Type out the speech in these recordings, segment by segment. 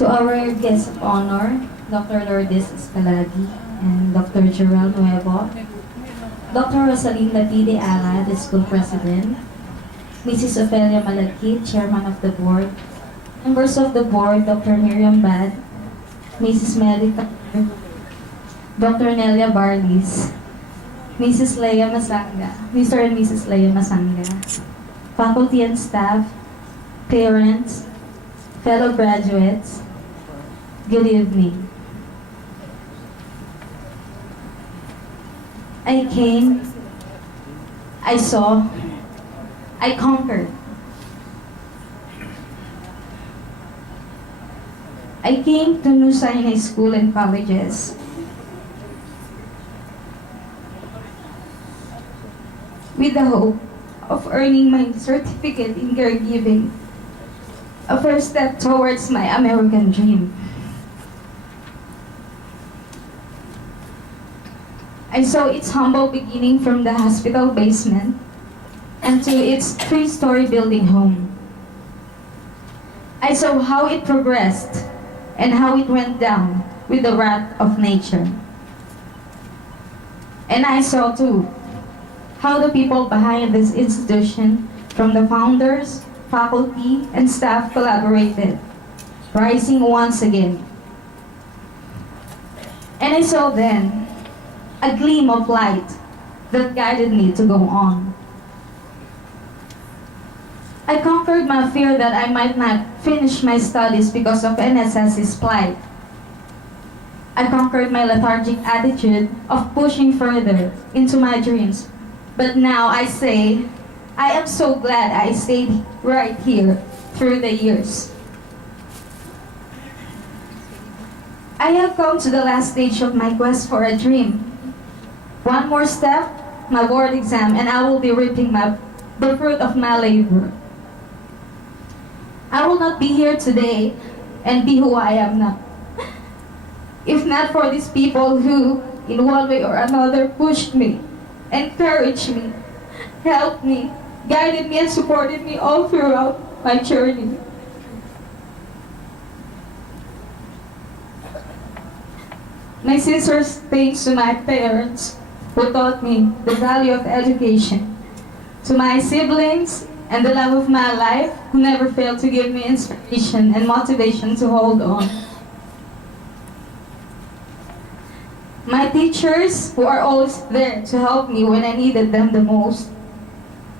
To our guests of honor, Dr. Lourdes Escaladi and Dr. Gerald Nuevo, Dr. Rosalinda P. De Ala, the school president, Mrs. Ophelia Malagkit, chairman of the board, members of the board, Dr. Miriam Bad, Mrs. Melly Capur, Dr. Nelia Barlis, Mrs. Leia Masanga, Mr. and Mrs. Leia Masanga, faculty and staff, parents, fellow graduates, good evening. I came, I saw, I conquered. I came to New Sinai School and colleges with the hope of earning my certificate in caregiving, a first step towards my American dream. I saw its humble beginning from the hospital basement and to its three-story building home. I saw how it progressed and how it went down with the wrath of nature. And I saw too how the people behind this institution, from the founders, faculty, and staff collaborated, rising once again. And I saw then a gleam of light that guided me to go on. I conquered my fear that I might not finish my studies because of NSS's plight. I conquered my lethargic attitude of pushing further into my dreams. But now I say, I am so glad I stayed right here through the years. I have come to the last stage of my quest for a dream. One more step, my board exam, and I will be reaping the fruit of my labor. I will not be here today and be who I am now, if not for these people who, in one way or another, pushed me, encouraged me, helped me, guided me, and supported me all throughout my journey. My sincere thanks to my parents who taught me the value of education, to my siblings and the love of my life who never failed to give me inspiration and motivation to hold on. My teachers who are always there to help me when I needed them the most,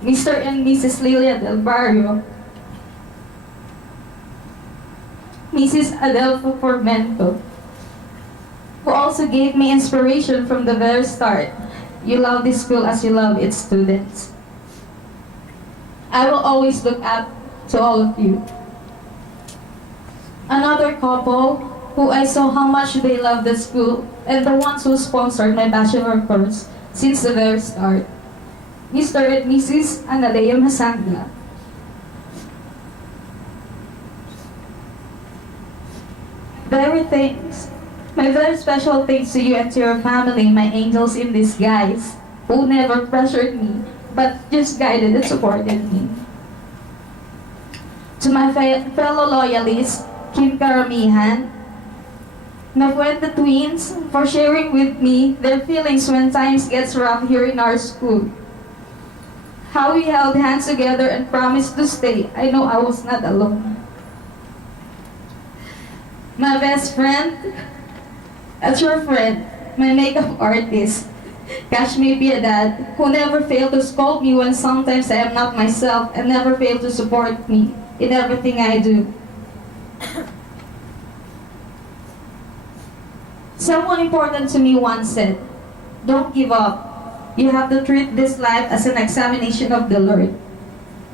Mr. and Mrs. Lilia Del Barrio, Mrs. Adelfo Formento, who also gave me inspiration from the very start. You love this school as you love its students. I will always look up to all of you. Another couple who I saw how much they love the school and the ones who sponsored my bachelor course since the very start, Mr. and Mrs. Analea Masanga. My very special thanks to you and to your family, my angels in disguise, who never pressured me, but just guided and supported me. To my fellow loyalists, Kim Karamihan, Nafuente twins, for sharing with me their feelings when times gets rough here in our school. How we held hands together and promised to stay. I know I was not alone. My best friend, as your friend, my makeup artist, Kashmi Piedad, who never failed to scold me when sometimes I am not myself and never failed to support me in everything I do. Someone important to me once said, "Don't give up. You have to treat this life as an examination of the Lord.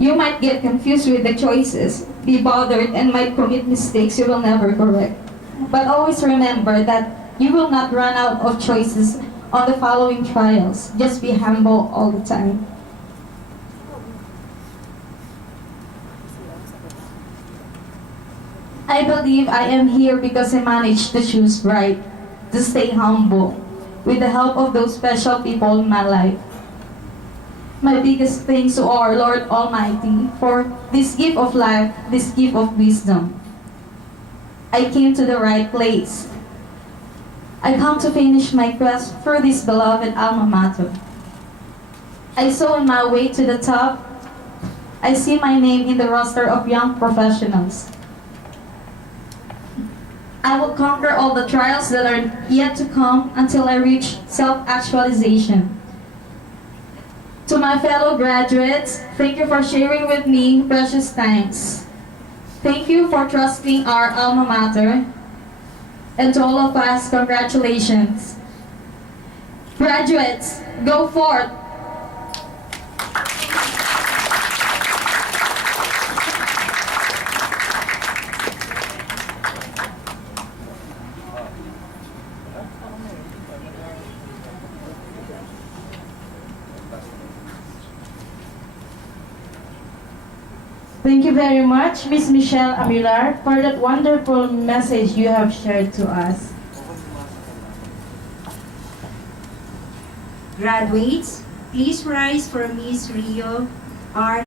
You might get confused with the choices, be bothered, and might commit mistakes you will never correct. But always remember that you will not run out of choices on the following trials. Just be humble all the time." I believe I am here because I managed to choose right, to stay humble, with the help of those special people in my life. My biggest thanks to our Lord Almighty for this gift of life, this gift of wisdom. I came to the right place. I come to finish my quest through this beloved alma mater. I saw on my way to the top, I see my name in the roster of young professionals. I will conquer all the trials that are yet to come until I reach self-actualization. To my fellow graduates, thank you for sharing with me precious times. Thank you for trusting our alma mater. And to all of us, congratulations. Graduates, go forth. Thank you very much, Miss Michelle Amilar, for that wonderful message you have shared to us. Graduates, please rise for Miss Rio R.